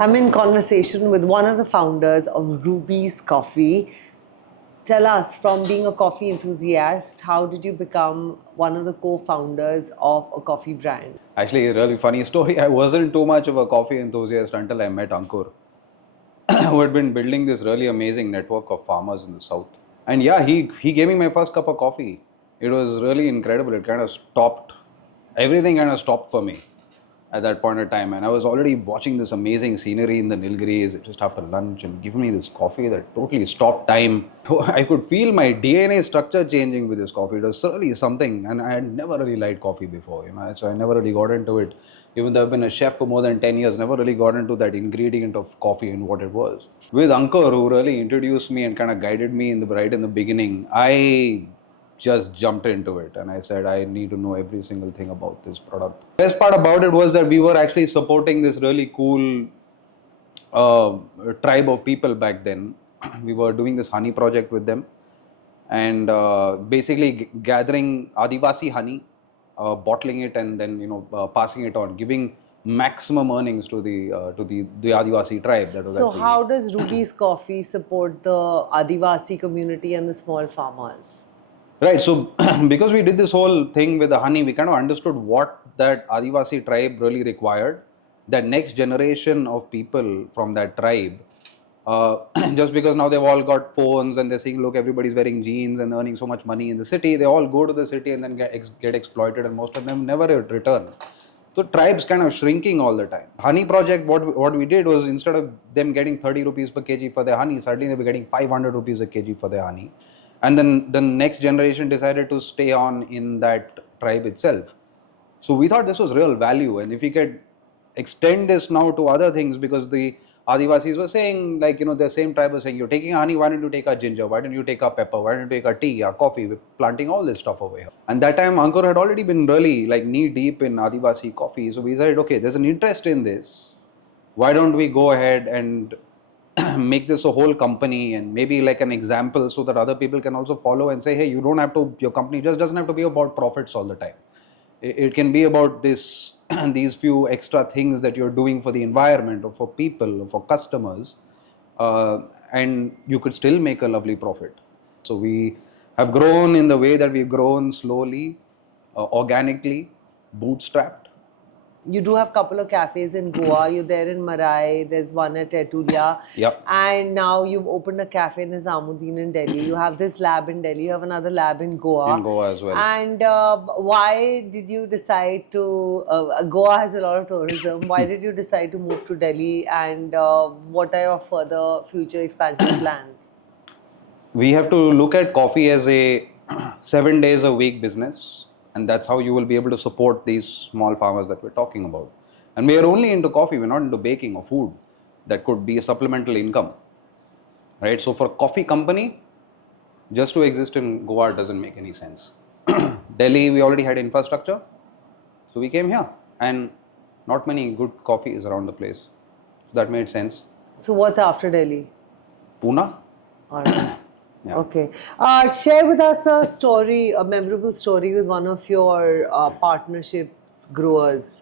I'm in conversation with one of the founders of Ruby's Coffee. Tell us, from being a coffee enthusiast, how did you become one of the co-founders of a coffee brand? Actually, a really funny story. I wasn't too much of a coffee enthusiast until I met Ankur, who had been building this really amazing network of farmers in the south. And yeah, he gave me my first cup of coffee. It was really incredible. It kind of stopped, everything kind of stopped for me at that point in time. And I was already watching this amazing scenery in the Nilgiris just after lunch and giving me this coffee that totally stopped time. I could feel my DNA structure changing with this coffee. It was certainly something, and I had never really liked coffee before, so I never really got into it. Even though I've been a chef for more than 10 years, never really got into that ingredient of coffee and what it was. With Ankur, who really introduced me and kind of guided me right in the beginning, I just jumped into it and I said, I need to know every single thing about this product. The best part about it was that we were actually supporting this really cool uh, tribe of people back then. We were doing this honey project with them and basically gathering Adivasi honey, bottling it, and then passing it on, giving maximum earnings to the Adivasi tribe. That was So, actually how does Ruby's Coffee support the Adivasi community and the small farmers? right. So, because we did this whole thing with the honey, we kind of understood what that Adivasi tribe really required. That next generation of people from that tribe, uh, just because now they've all got phones and they're seeing, look, everybody's wearing jeans and earning so much money in the city, they all go to the city and then get exploited, and most of them never return. So tribes kind of shrinking all the time. Honey project, what we did was, instead of them getting 30 rupees per kg for their honey, suddenly they were getting 500 rupees a kg for their honey. And then the next generation decided to stay on in that tribe itself. So we thought this was real value, and if we could extend this now to other things, because the Adivasis were saying, like, the same tribe was saying, you're taking honey, why don't you take our ginger? Why don't you take our pepper? Why don't you take our tea, our coffee? We're planting all this stuff over here. And that time, Ankur had already been really like knee deep in Adivasi coffee. So we said, okay, there's an interest in this. Why don't we go ahead and make this a whole company and maybe like an example, so that other people can also follow and say, hey, you don't have to, your company just doesn't have to be about profits all the time. It can be about this these few extra things that you're doing for the environment or for people or for customers, uh, and you could still make a lovely profit. So we have grown in the way that we've grown slowly, organically, bootstrapped. You do have a couple of cafes in Goa. You're there in Marai. There's one at Tetulia. Yep. And now you've opened a cafe in Nizamuddin in Delhi. You have this lab in Delhi. You have another lab in Goa. In Goa as well. And why did you decide to? Goa has a lot of tourism. Why did you decide to move to Delhi? And what are your further future expansion plans? We have to look at coffee as a 7 days a week business, and that's how you will be able to support these small farmers that we're talking about. And we are only into coffee, we're not into baking or food. That could be a supplemental income, right? So for a coffee company, just to exist in Goa doesn't make any sense. Delhi, we already had infrastructure, so we came here, and not many good coffees around the place. So that made sense. So what's after Delhi? Pune. All right. Yeah. Okay. Share with us a story, a memorable story with one of your partnerships growers.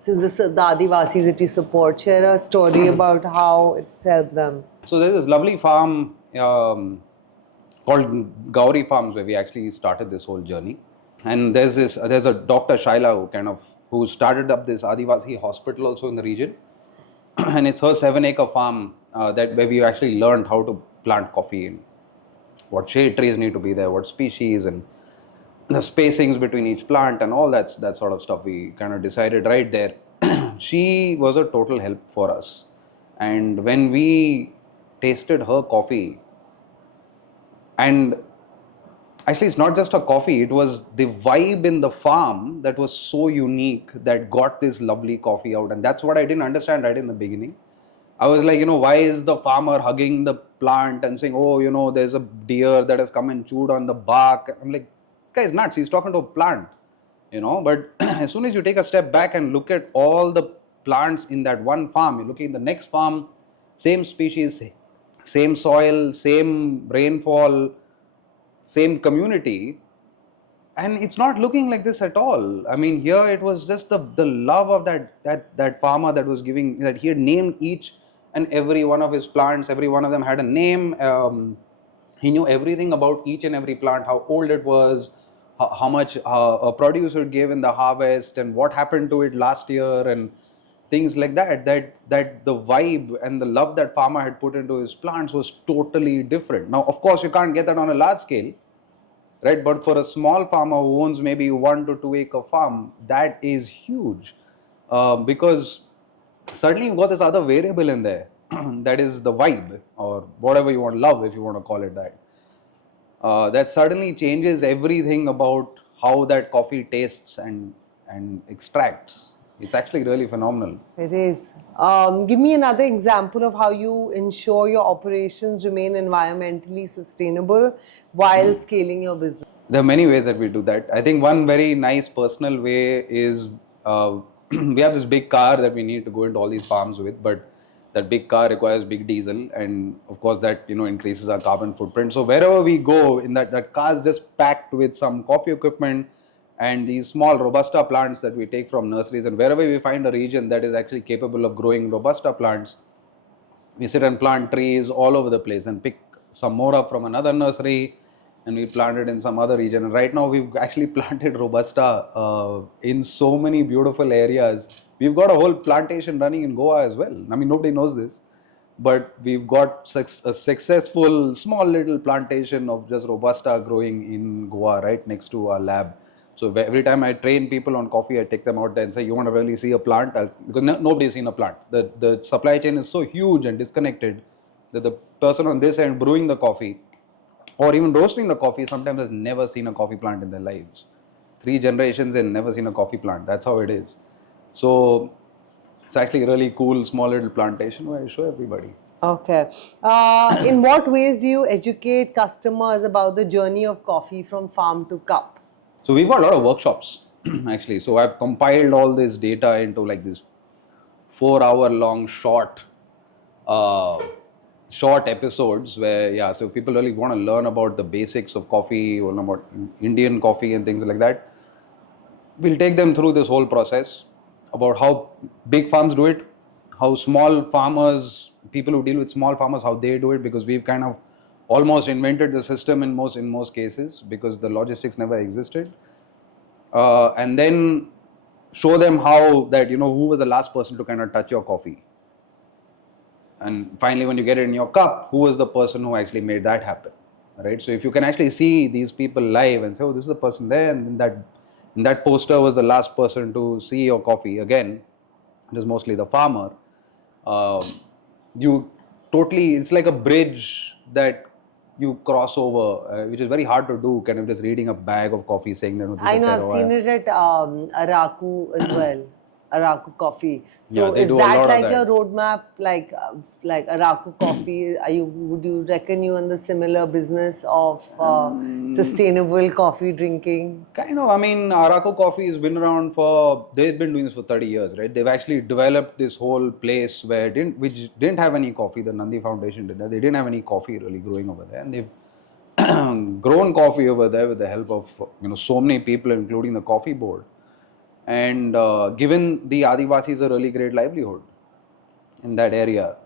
Since this is the Adivasis that you support, share a story about how it's helped them. So there's this lovely farm called Gauri Farms, where we actually started this whole journey. And there's a Dr. Shaila who started up this Adivasi hospital also in the region, and it's her 7-acre farm that where we actually learned how to plant coffee in, what shade trees need to be there, what species, and the spacings between each plant, and all that sort of stuff. We kind of decided right there. She was a total help for us, and when we tasted her coffee, and actually it's not just a coffee, it was the vibe in the farm that was so unique that got this lovely coffee out. And that's what I didn't understand right in the beginning. I was like, why is the farmer hugging the plant and saying, oh, there's a deer that has come and chewed on the bark? I'm like, this guy is nuts, he's talking to a plant. But as soon as you take a step back and look at all the plants in that one farm, you're looking in the next farm, same species, same soil, same rainfall, same community, and it's not looking like this at all. I mean, here it was just the love of that farmer that was giving, that he had named each and every one of his plants. Every one of them had a name. He knew everything about each and every plant, how old it was, how much a producer gave in the harvest, and what happened to it last year, and things like that. That the vibe and the love that farmer had put into his plants was totally different. Now, of course, you can't get that on a large scale, right? But for a small farmer who owns maybe 1 to 2 acre farm, that is huge, because certainly you've got this other variable in there that is the vibe, or whatever you want, love, if you want to call it that. That certainly changes everything about how that coffee tastes and extracts. It's actually really phenomenal. It is. Give me another example of how you ensure your operations remain environmentally sustainable while scaling your business. There are many ways that we do that. I think one very nice personal way is, we have this big car that we need to go into all these farms with, but that big car requires big diesel, and of course that increases our carbon footprint. So wherever we go, in that car is just packed with some coffee equipment and these small Robusta plants that we take from nurseries. And wherever we find a region that is actually capable of growing Robusta plants, we sit and plant trees all over the place and pick some more up from another nursery, and we plant it in some other region. And right now we've actually planted Robusta in so many beautiful areas. We've got a whole plantation running in Goa as well. I mean, nobody knows this, but we've got a successful small little plantation of just Robusta growing in Goa right next to our lab. So every time I train people on coffee, I take them out there and say, you want to really see a plant? Because nobody's seen a plant. The supply chain is so huge and disconnected that the person on this end brewing the coffee or even roasting the coffee sometimes has never seen a coffee plant in their lives. 3 generations in, never seen a coffee plant. That's how it is. So it's actually a really cool small little plantation where I show everybody. Okay. In what ways do you educate customers about the journey of coffee from farm to cup? So we've got a lot of workshops actually. So I've compiled all this data into like this 4-hour-long short episodes where, so if people really want to learn about the basics of coffee, or about Indian coffee and things like that, we'll take them through this whole process about how big farms do it, how small farmers, people who deal with small farmers, how they do it, because we've kind of almost invented the system in most cases, because the logistics never existed. And then show them how that, who was the last person to kind of touch your coffee. And finally, when you get it in your cup, who was the person who actually made that happen, right? So if you can actually see these people live and say, oh, this is the person there, and in that poster was the last person to see your coffee. Again, it is mostly the farmer. It's like a bridge that you cross over, which is very hard to do, kind of just reading a bag of coffee saying that. I know, I've seen it at Araku as well. Araku coffee. So Yeah, is do a that lot of like that. your roadmap, like Araku coffee? Would you reckon you in the similar business of sustainable coffee drinking? Kind of. I mean, Araku Coffee has been around they've been doing this for 30 years, right? They've actually developed this whole place which didn't have any coffee. The Nandi Foundation did that. They didn't have any coffee really growing over there. And they've grown coffee over there with the help of, so many people, including the coffee board. And given the Adivasis a really great livelihood in that area.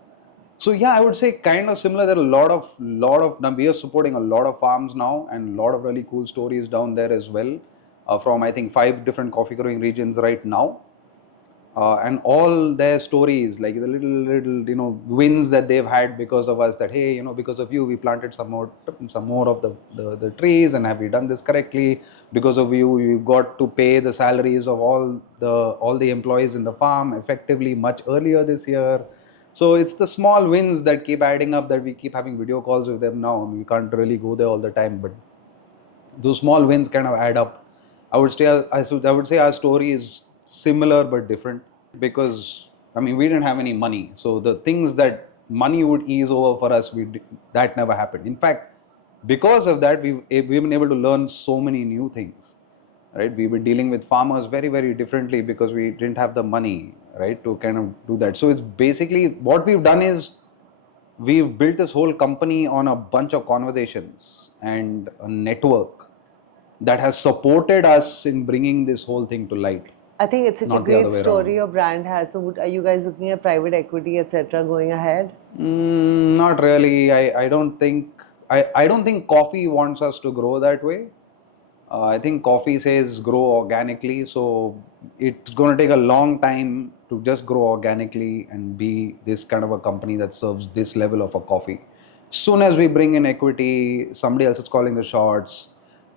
So I would say kind of similar. There are a lot of now we are supporting a lot of farms now, and a lot of really cool stories down there as well, from I think 5 different coffee growing regions right now, and all their stories, like the little wins that they've had because of us. That hey, because of you we planted some more of the trees, and have we done this correctly? Because of you, we got to pay the salaries of all the employees in the farm effectively much earlier this year. So it's the small wins that keep adding up, that we keep having video calls with them now. I mean, we can't really go there all the time, but those small wins kind of add up. I would say our story is similar but different, because I mean, we didn't have any money, so the things that money would ease over for us, that never happened. In fact, because of that, we've been able to learn so many new things, right? We were dealing with farmers very, very differently because we didn't have the money, right, to kind of do that. So it's basically what we've done is we've built this whole company on a bunch of conversations and a network that has supported us in bringing this whole thing to light. I think it's such a Not the other great way story around. your brand has. So, are you guys looking at private equity, etc., going ahead? Not really. I don't think coffee wants us to grow that way. I think coffee says grow organically, so it's going to take a long time to just grow organically and be this kind of a company that serves this level of a coffee. Soon as we bring in equity, somebody else is calling the shots.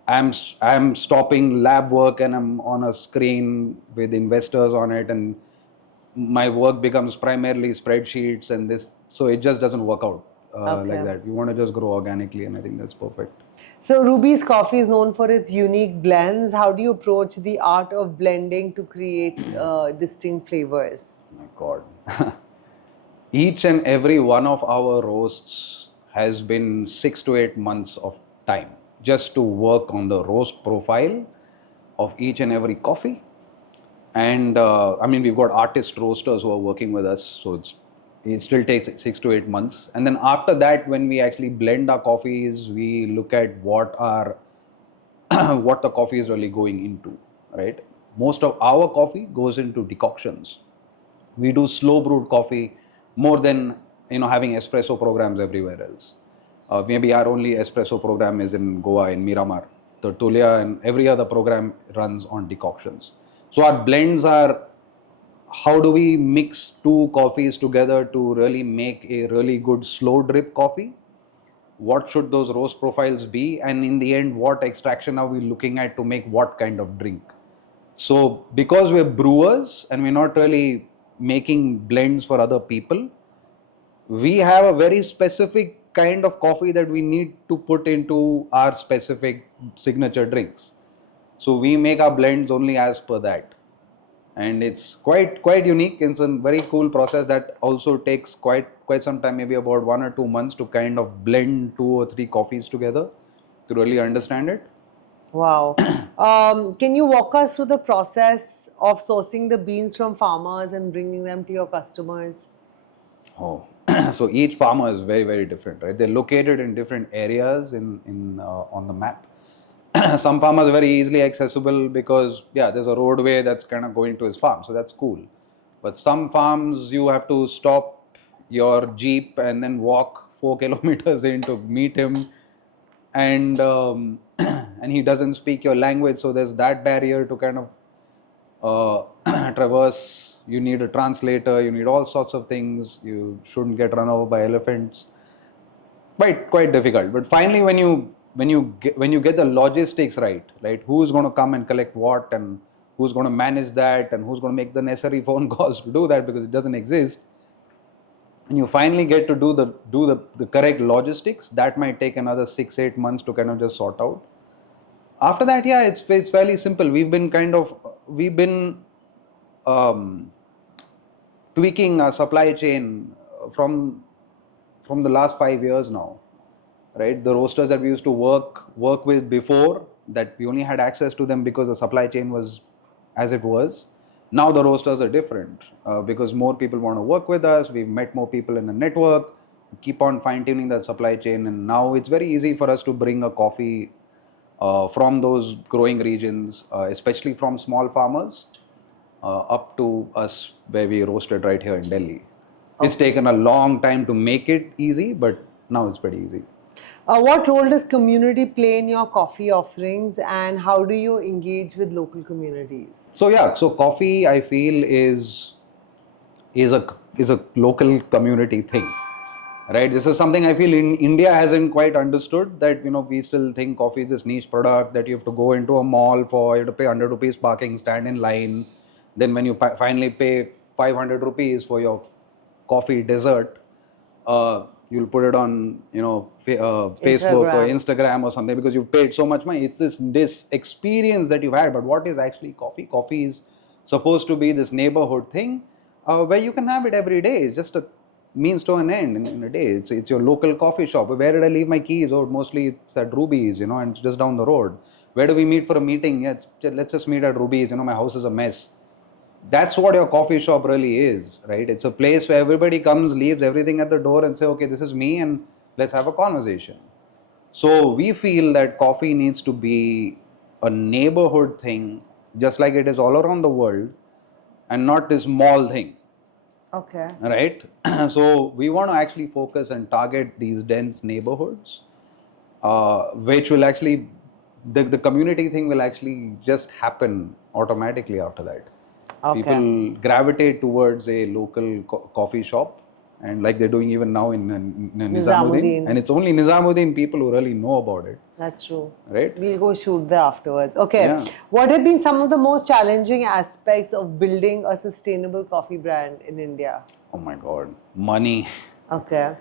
I'm stopping lab work and I'm on a screen with investors on it, and my work becomes primarily spreadsheets and this, so it just doesn't work out like Okay. that. We want to just grow organically, and I think that's perfect. So, Ruby's coffee is known for its unique blends. How do you approach the art of blending to create distinct flavors? My God. Each and every one of our roasts has been 6 to 8 months of time just to work on the roast profile of each and every coffee. And I mean, we've got artist roasters who are working with us, so it still takes 6 to 8 months. And then after that, when we actually blend our coffees, we look at what our what the coffee is really going into, right? Most of our coffee goes into decoctions. We do slow brewed coffee more than having espresso programs everywhere else. Maybe our only espresso program is in Goa, in Miramar. The Tulia and every other program runs on decoctions. So our blends are, how do we mix two coffees together to really make a really good slow drip coffee? What should those roast profiles be? And in the end, what extraction are we looking at to make what kind of drink? So, because we're brewers and we're not really making blends for other people, we have a very specific kind of coffee that we need to put into our specific signature drinks. So, we make our blends only as per that. And it's quite unique. It's a very cool process that also takes quite some time, maybe about 1 or 2 months, to kind of blend 2 or 3 coffees together to really understand it. Wow. Can you walk us through the process of sourcing the beans from farmers and bringing them to your customers? Oh, so each farmer is very different, right? They're located in different areas in on the map. Some farmers are very easily accessible because there's a roadway that's kind of going to his farm, so that's cool. But some farms you have to stop your jeep and then walk 4 kilometers in to meet him, and and he doesn't speak your language, so there's that barrier to kind of traverse. You need a translator, you need all sorts of things. You shouldn't get run over by elephants. Quite difficult. But finally, when you get the logistics right, who's going to come and collect what, and who's going to manage that, and who's going to make the necessary phone calls to do that, because it doesn't exist, and you finally get to do the correct logistics, that might take another 6 8 months to kind of just sort out. After that, it's fairly simple. We've been um, tweaking our supply chain from the last 5 years now, right? The roasters that we used to work with before, that we only had access to them because the supply chain was as it was. Now the roasters are different because more people want to work with us. We've met more people in the network. We keep on fine tuning that supply chain, and now it's very easy for us to bring a coffee from those growing regions, especially from small farmers, up to us where we roasted right here in Delhi. It's taken a long time to make it easy, but now it's pretty easy. What role does community play in your coffee offerings, and how do you engage with local communities? So coffee, I feel, is a local community thing, right? This is something I feel in India hasn't quite understood, that we still think coffee is this niche product that you have to go into a mall for. You have to pay 100 rupees parking, stand in line, then when you finally pay 500 rupees for your coffee dessert, you'll put it on Facebook or Instagram or something, because you've paid so much money. It's this experience that you've had. But what is actually coffee? Coffee is supposed to be this neighborhood thing where you can have it every day. It's just a means to an end in a day. It's your local coffee shop. Where did I leave my keys? Oh, mostly it's at Ruby's, and it's just down the road. Where do we meet for a meeting? Let's just meet at Ruby's. My house is a mess. That's what your coffee shop really is, right? It's a place where everybody comes, leaves everything at the door, and say, okay, this is me, and let's have a conversation. So we feel that coffee needs to be a neighborhood thing, just like it is all around the world, and not this mall thing, Okay. right? So we want to actually focus and target these dense neighborhoods, which will actually, the community thing will actually just happen automatically after that. Okay. People gravitate towards a local coffee shop, and like they're doing even now in Nizamuddin. Nizamuddin. And it's only Nizamuddin people who really know about it, That's true. right? We'll go shoot there afterwards. Okay. Yeah. What have been some of the most challenging aspects of building a sustainable coffee brand in India? Oh my God, money. Okay.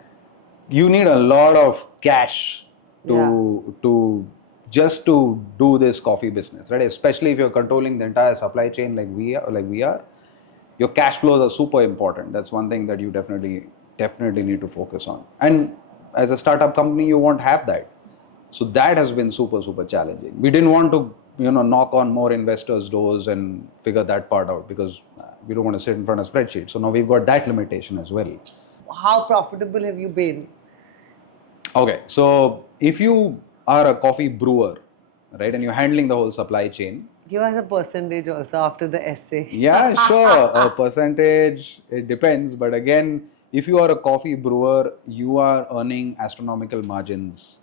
You need a lot of cash to just to do this coffee business, right? Especially if you're controlling the entire supply chain like we are. Your cash flows are super important. That's one thing that you definitely need to focus on. And as a startup company, you won't have that. So that has been super challenging. We didn't want to knock on more investors' doors and figure that part out, because we don't want to sit in front of spreadsheets. So now we've got that limitation as well. How profitable have you been? Okay, so if you are a coffee brewer, right, and you're handling the whole supply chain, Give us a percentage also after the essay. yeah, sure, a percentage, it depends. But again, if you are a coffee brewer, you are earning astronomical margins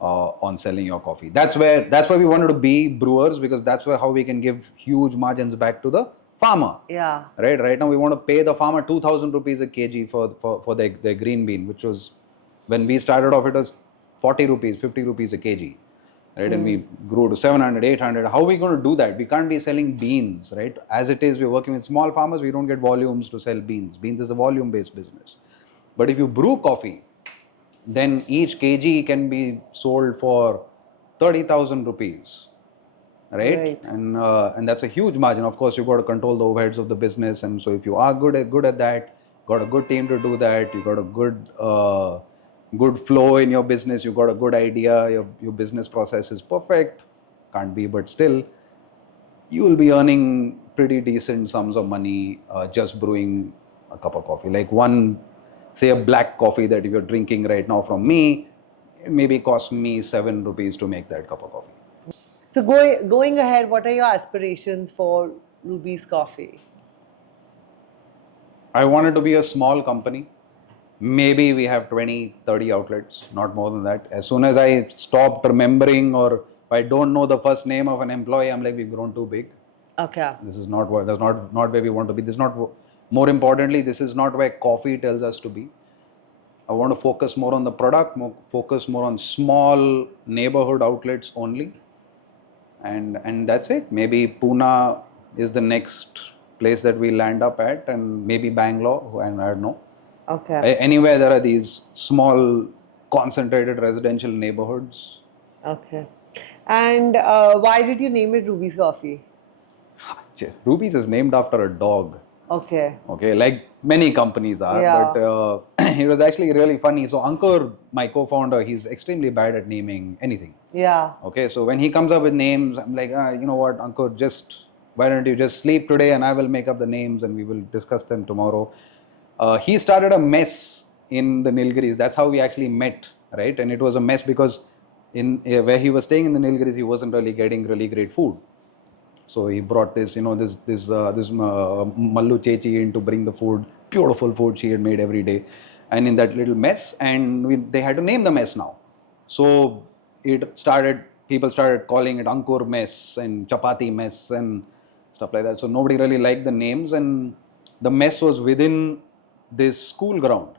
on selling your coffee. That's why we wanted to be brewers, because that's where how we can give huge margins back to the farmer. Yeah. Right now we want to pay the farmer 2,000 rupees a kg for their green bean, which was, when we started off, it was 40 rupees, 50 rupees a kg, right? And we grew to 700, 800. How are we going to do that? We can't be selling beans, right? As it is, we're working with small farmers, we don't get volumes to sell beans. Beans is a volume-based business. But if you brew coffee, then each kg can be sold for 30,000 rupees. Right? And that's a huge margin. Of course, you've got to control the overheads of the business, and so if you are good at that, got a good team to do that, you got a good flow in your business, you got a good idea, your business process is perfect, can't be, but still you will be earning pretty decent sums of money just brewing a cup of coffee. Like say a black coffee that if you're drinking right now from me, it maybe cost me 7 rupees to make that cup of coffee. So going ahead, what are your aspirations for Ruby's Coffee? I wanted to be a small company. Maybe we have 20, 30 outlets, not more than that. As soon as I stopped remembering, or if I don't know the first name of an employee, I'm like, we've grown too big. Okay. This is not where we want to be. This is not, more importantly, this is not where coffee tells us to be. I want to focus more on the product, focus more on small neighborhood outlets only. And that's it. Maybe Pune is the next place that we land up at, and maybe Bangalore, and I don't know. Okay. Anywhere there are these small concentrated residential neighborhoods. Okay. And why did you name it Ruby's Coffee? Ruby's is named after a dog. Okay. Okay, like many companies are. Yeah. But it was actually really funny. So Ankur, my co-founder, he's extremely bad at naming anything. Yeah. Okay, so when he comes up with names, I'm like, you know what, Ankur, why don't you just sleep today and I will make up the names and we will discuss them tomorrow. He started a mess in the Nilgiris. That's how we actually met, right? And it was a mess because where he was staying in the Nilgiris, he wasn't really getting really great food. So he brought this Mallu Chechi in to bring the food, beautiful food she had made every day. And in that little mess, and they had to name the mess now. So people started calling it Ankur Mess and Chapati Mess and stuff like that. So nobody really liked the names, and the mess was within this school ground,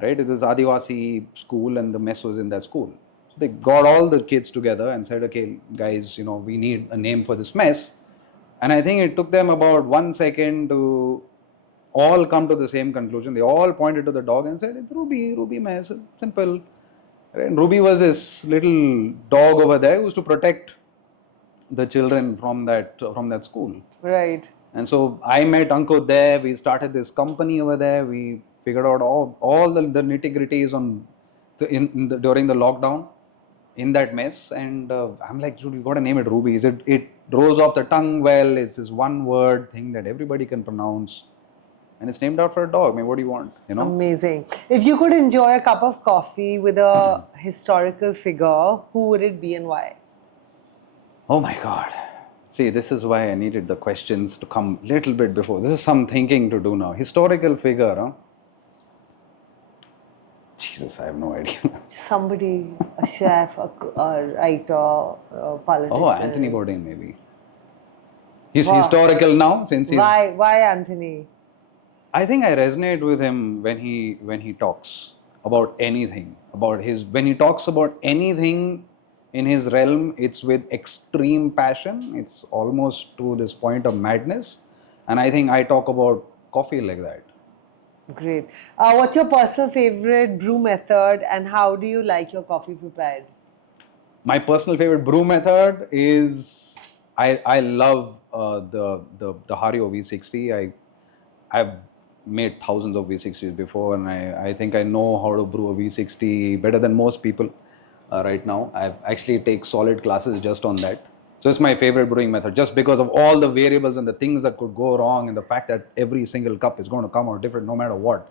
right? It is Adivasi school, and the mess was in that school. So they got all the kids together and said, okay, guys, we need a name for this mess. And I think it took them about 1 second to all come to the same conclusion. They all pointed to the dog and said, it's Ruby Mess, simple. And Ruby was this little dog over there who used to protect the children from that school. Right. And so I met Ankur there. We started this company over there. We figured out all the nitty-gritties during the lockdown in that mess. And I'm like, dude, you got to name it Ruby. It rolls off the tongue well. It's this one word thing that everybody can pronounce. And it's named after a dog. I mean, what do you want? Amazing. If you could enjoy a cup of coffee with a historical figure, who would it be and why? Oh my God. See, this is why I needed the questions to come little bit before. This is some thinking to do now. Historical figure, huh? Jesus, I have no idea. Somebody, a chef, a writer, a politician. Oh, Anthony Bourdain, maybe. He's Wow. historical now since he's. Why Anthony? I think I resonate with him when he talks about anything, when he talks about anything in his realm, it's with extreme passion. It's almost to this point of madness, and I think I talk about coffee like that. Great. What's your personal favorite brew method, and how do you like your coffee prepared? My personal favorite brew method is I love the Hario V60. I've made thousands of V60s before, and I think I know how to brew a V60 better than most people right now. I've actually take solid classes just on that. So it's my favorite brewing method, just because of all the variables and the things that could go wrong, and the fact that every single cup is going to come out different no matter what.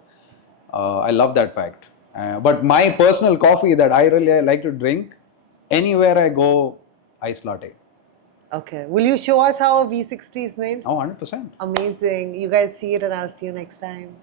I love that fact. But my personal coffee that I really like to drink, anywhere I go, iced latte. Okay. Will you show us how a V60 is made? Oh, 100%. Amazing. You guys see it, and I'll see you next time.